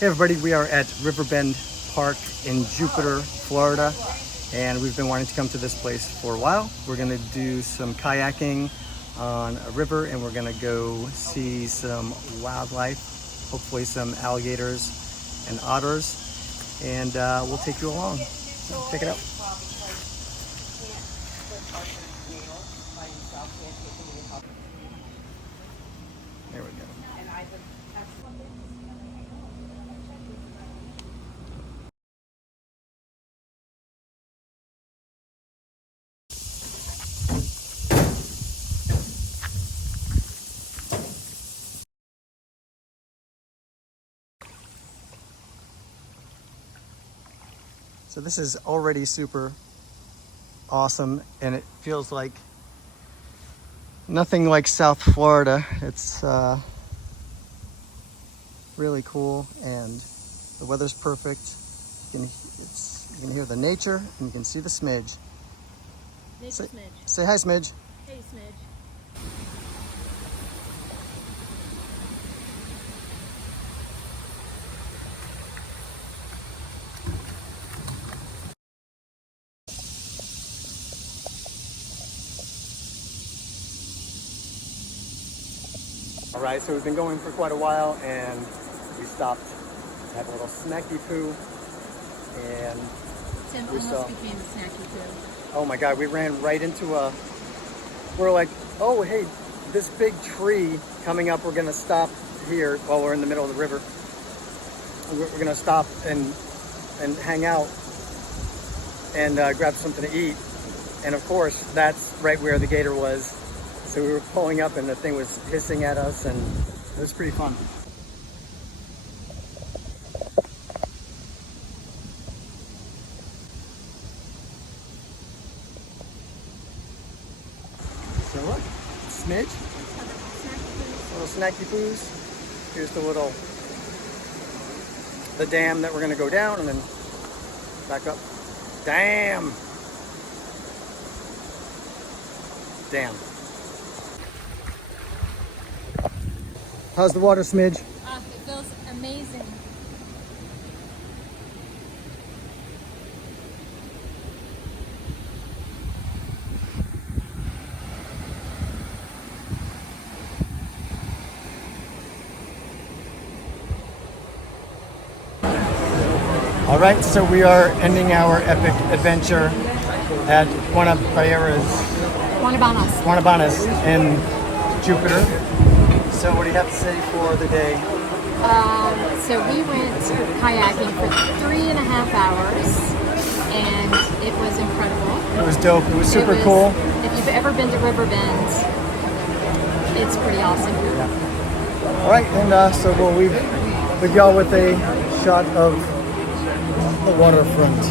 Hey everybody, we are at Riverbend Park in Jupiter, Florida, and we've been wanting to come to this place for a while. We're gonna do some kayaking on a river, and we're gonna go see some wildlife, hopefully some alligators and otters, and we'll take you along. So check it out. There we go. So this is already super awesome, and it feels like nothing like South Florida. It's really cool, and the weather's perfect. You can hear the nature, and you can see the smidge. Say, Smidge. Say hi, Smidge. Hey, Smidge. All right, so we've been going for quite a while, and we stopped to have a little snacky poo, and Tim we almost saw, became a snacky poo. oh my God, we ran right into we're like, oh, hey, this big tree coming up, we're gonna stop here while we're in the middle of the river. We're gonna stop and hang out and grab something to eat. And of course, that's right where the gator was. So we were pulling up and the thing was hissing at us, and it was pretty fun. So look, Smidge, little snacky poos. Here's the dam that we're gonna go down and then back up. Damn. How's the water, Smidge? It feels amazing. All right, so we are ending our epic adventure at Guanabanas in Jupiter. So what do you have to say for the day? So we went kayaking for 3.5 hours, and it was incredible. It was dope. It was super cool. If you've ever been to Riverbend, it's pretty awesome. Yeah. All right, and so we'll leave y'all with a shot of the waterfront.